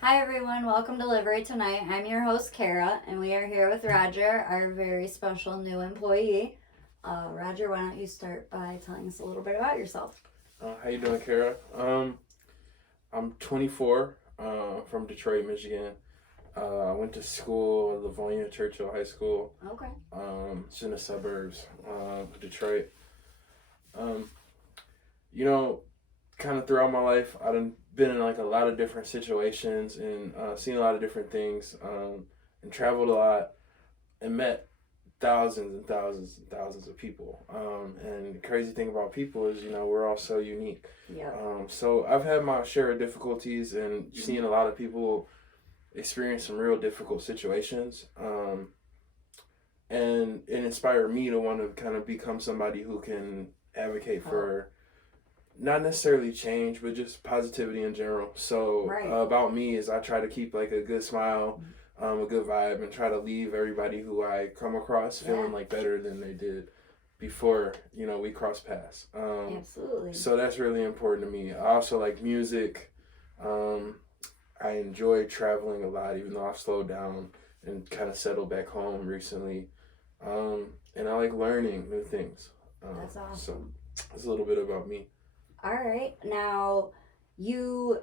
Hi everyone, welcome to Rite Tonight. I'm your host Kara, and we are here with Roger, our very special new employee. Roger, why don't you start by telling us a little bit about yourself? How you doing, Kara? I'm 24, from Detroit, Michigan. I went to school at Livonia Churchill High School. Okay. It's in the suburbs of Detroit. Um, you know, kind of throughout my life, I've been in like a lot of different situations and seen a lot of different things, and traveled a lot and met thousands and thousands and thousands of people. And the crazy thing about people is, we're all so unique. Yeah. So I've had my share of difficulties and seen a lot of people experience some real difficult situations. And it inspired me to want to kind of become somebody who can advocate for not necessarily change, but just positivity in general. So about me is I try to keep like a good smile, a good vibe, and try to leave everybody who I come across feeling like better than they did before, we cross paths. Absolutely. So that's really important to me. I also like music. I enjoy traveling a lot, even though I've slowed down and kind of settled back home recently. And I like learning new things. That's awesome. So that's a little bit about me. All right. Now, you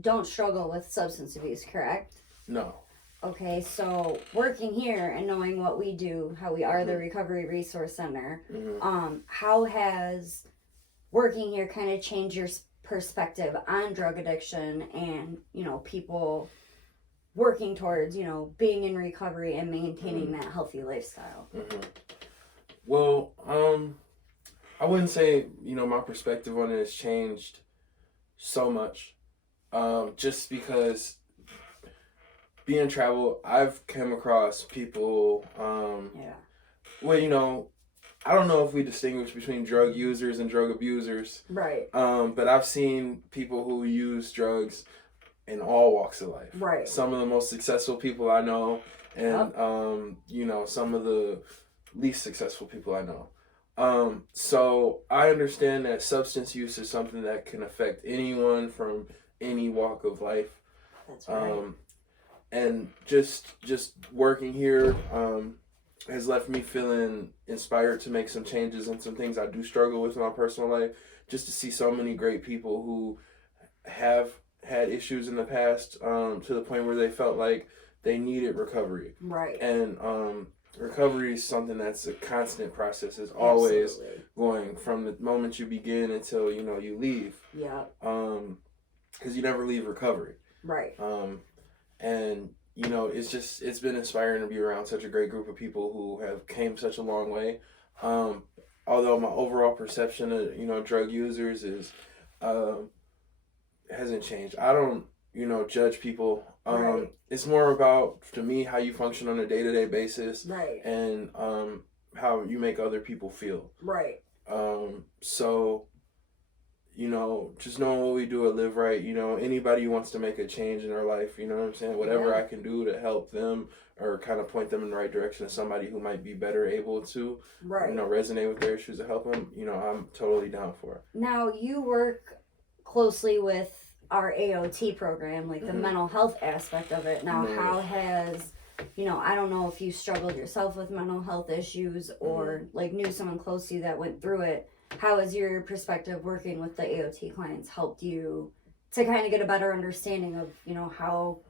don't struggle with substance abuse, correct? No. Okay, so working here and knowing what we do, how we are the Recovery Resource Center, how has working here kind of changed your perspective on drug addiction and, people working towards, being in recovery and maintaining that healthy lifestyle? Well, I wouldn't say, my perspective on it has changed so much. Just because being travel, I've come across people, well, I don't know if we distinguish between drug users and drug abusers. Right. But I've seen people who use drugs in all walks of life. Right. Some of the most successful people I know, and some of the least successful people I know. So I understand that substance use is something that can affect anyone from any walk of life. That's right. And just working here has left me feeling inspired to make some changes and some things I do struggle with in my personal life. Just to see so many great people who have had issues in the past, to the point where they felt like they needed recovery. Right. And recovery is something that's a constant process. It's always going from the moment you begin until you leave. Yeah. Because you never leave recovery. Right. And it's been inspiring to be around such a great group of people who have came such a long way. Although my overall perception of drug users is hasn't changed. I don't judge people. It's more about, to me, how you function on a day-to-day basis, and how you make other people feel. So just knowing what we do at Live Right, anybody who wants to make a change in their life, you know what I'm saying? Whatever I can do to help them or kind of point them in the right direction of somebody who might be better able to, resonate with their issues to help them, I'm totally down for it. Now, you work closely with our AOT program, like the mental health aspect of it. Now, how has, I don't know if you struggled yourself with mental health issues or like knew someone close to you that went through it. How has your perspective working with the AOT clients helped you to kind of get a better understanding of, how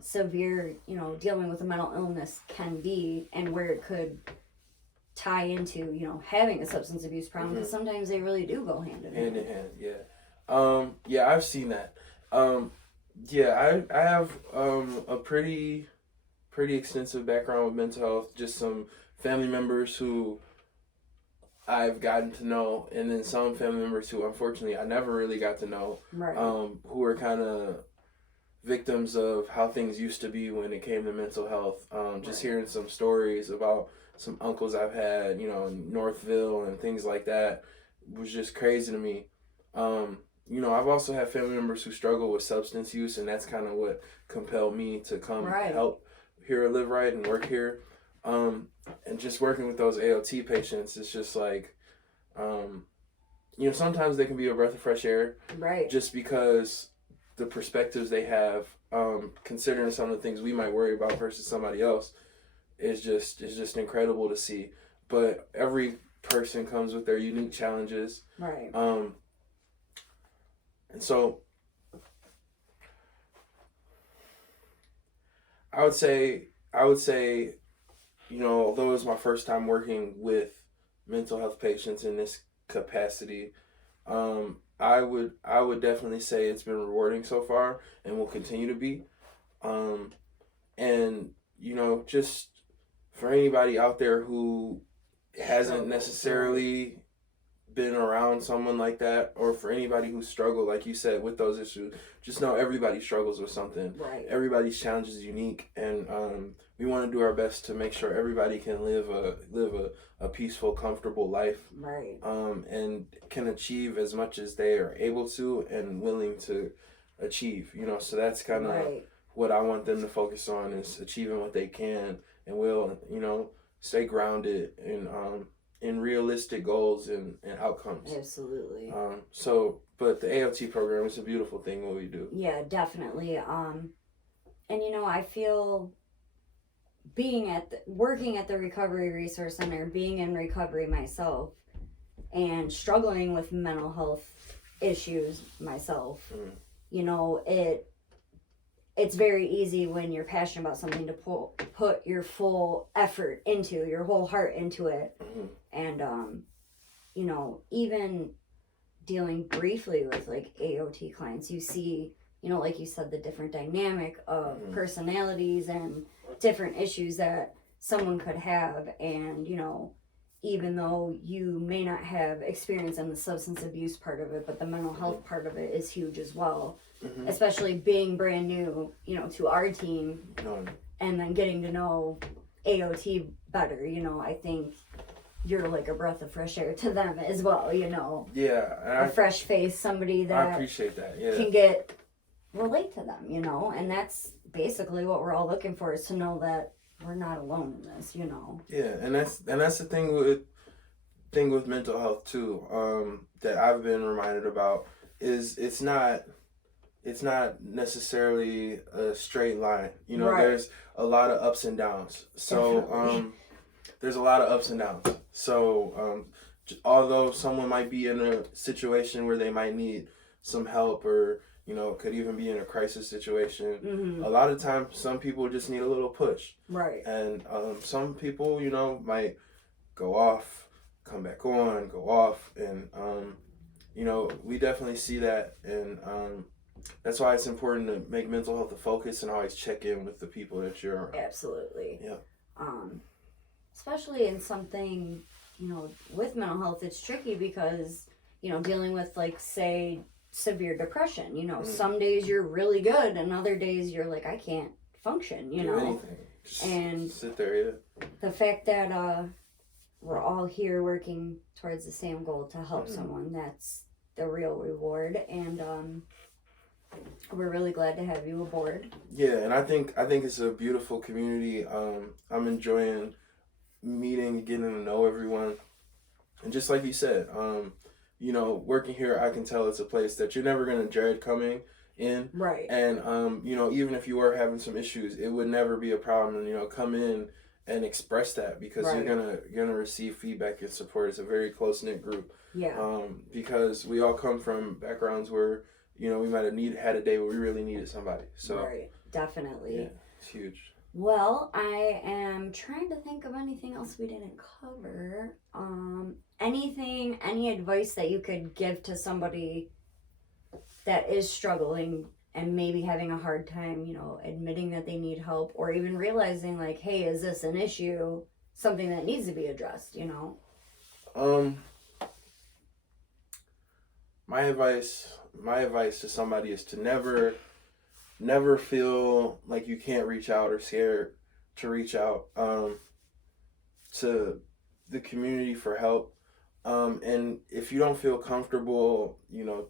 severe, dealing with a mental illness can be and where it could tie into, having a substance abuse problem? Because sometimes they really do go hand in hand. Hand in hand, yeah. I've seen that. I have a pretty extensive background with mental health. Just some family members who I've gotten to know, and then some family members who unfortunately I never really got to know, who were kind of victims of how things used to be when it came to mental health. Just hearing some stories about some uncles I've had, in Northville and things like that was just crazy to me. I've also had family members who struggle with substance use, and that's kind of what compelled me to come help here at Live Right and work here. And just working with those AOT patients, it's just like, sometimes they can be a breath of fresh air. Right. Just because the perspectives they have, considering some of the things we might worry about versus somebody else, is just incredible to see. But every person comes with their unique challenges. Right. And so I would say, although it was my first time working with mental health patients in this capacity, I would definitely say it's been rewarding so far and will continue to be. And just for anybody out there who hasn't necessarily been around someone like that, or for anybody who struggled, like you said, with those issues, just know everybody struggles with something. Right. Everybody's challenge is unique, and we want to do our best to make sure everybody can live a peaceful, comfortable life. Right. And can achieve as much as they are able to and willing to achieve. So that's kind of what I want them to focus on, is achieving what they can and will. Stay grounded in realistic goals and outcomes. Absolutely. But the AOT program is a beautiful thing, what we do. Yeah, definitely. And I feel working at the Recovery Resource Center, being in recovery myself, and struggling with mental health issues myself, it's very easy when you're passionate about something to put your full effort into, your whole heart into it. And, even dealing briefly with like AOT clients, you see, like you said, the different dynamic of personalities and different issues that someone could have. And, even though you may not have experience in the substance abuse part of it, but the mental health part of it is huge as well. Especially being brand new, to our team, and then getting to know AOT better. I think you're like a breath of fresh air to them as well. Yeah, a fresh face, somebody that I appreciate that. Yeah, can relate to them. And that's basically what we're all looking for, is to know that we're not alone in this. Yeah, and that's the thing with mental health too. That I've been reminded about is it's not necessarily a straight line. There's a lot of ups and downs. So there's a lot of ups and downs. So although someone might be in a situation where they might need some help, or could even be in a crisis situation, a lot of times some people just need a little push. Right. And some people, might go off, come back on, go off, and we definitely see that. And that's why it's important to make mental health a focus and always check in with the people that you're around. Absolutely. Yeah. Especially in something, with mental health, it's tricky because, dealing with, like, say, severe depression, some days you're really good and other days you're like, I can't function, Do anything. And sit there, yeah. The fact that we're all here working towards the same goal to help someone, that's the real reward. And we're really glad to have you aboard. Yeah, and I think it's a beautiful community. I'm enjoying meeting, getting to know everyone, and just like you said, working here, I can tell it's a place that you're never gonna dread coming in. Right. And even if you were having some issues, it would never be a problem. Come in and express that, because you're gonna receive feedback and support. It's a very close knit group. Yeah. Because we all come from backgrounds where we might have had a day where we really needed somebody. So right, definitely. Yeah, it's huge. Well, I am trying to think of anything else we didn't cover. Any advice that you could give to somebody that is struggling and maybe having a hard time, admitting that they need help, or even realizing, like, hey, is this an issue, something that needs to be addressed, My advice to somebody is to never feel like you can't reach out or scared to reach out to the community for help. And if you don't feel comfortable,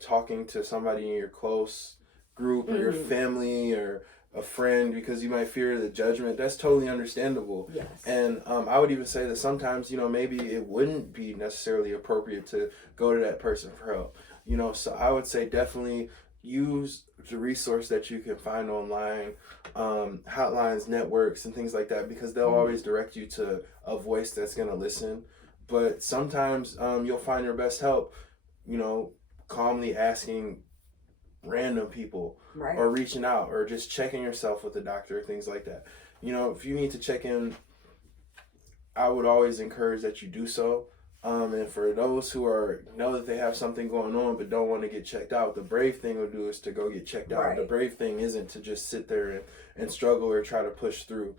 talking to somebody in your close group or your family or a friend because you might fear the judgment, that's totally understandable. Yes. And I would even say that sometimes, maybe it wouldn't be necessarily appropriate to go to that person for help. So I would say definitely use the resource that you can find online, hotlines, networks, and things like that, because they'll always direct you to a voice that's going to listen. But sometimes you'll find your best help, calmly asking random people, Right. or reaching out, or just checking yourself with the doctor, things like that. If you need to check in, I would always encourage that you do so. And for those who know that they have something going on but don't want to get checked out, the brave thing to do is to go get checked out. Right. The brave thing isn't to just sit there and struggle or try to push through.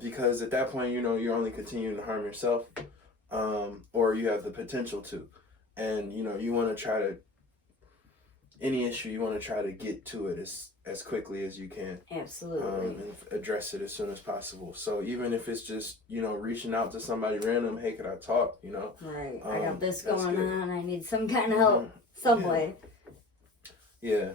Because at that point, you're only continuing to harm yourself, or you have the potential to. And, you want to try to, any issue, you want to try to get to it as quickly as you can. Absolutely. And address it as soon as possible. So even if it's just, reaching out to somebody random, hey, could I talk, Right. I got this going good. on. I need some kind of help some way. Yeah.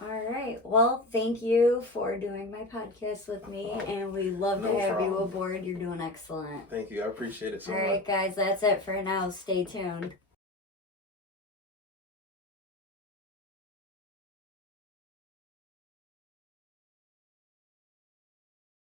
All right. Well, thank you for doing my podcast with me, and we love to have you aboard. You're doing excellent. Thank you. I appreciate it so much. All right, guys, that's it for now. Stay tuned.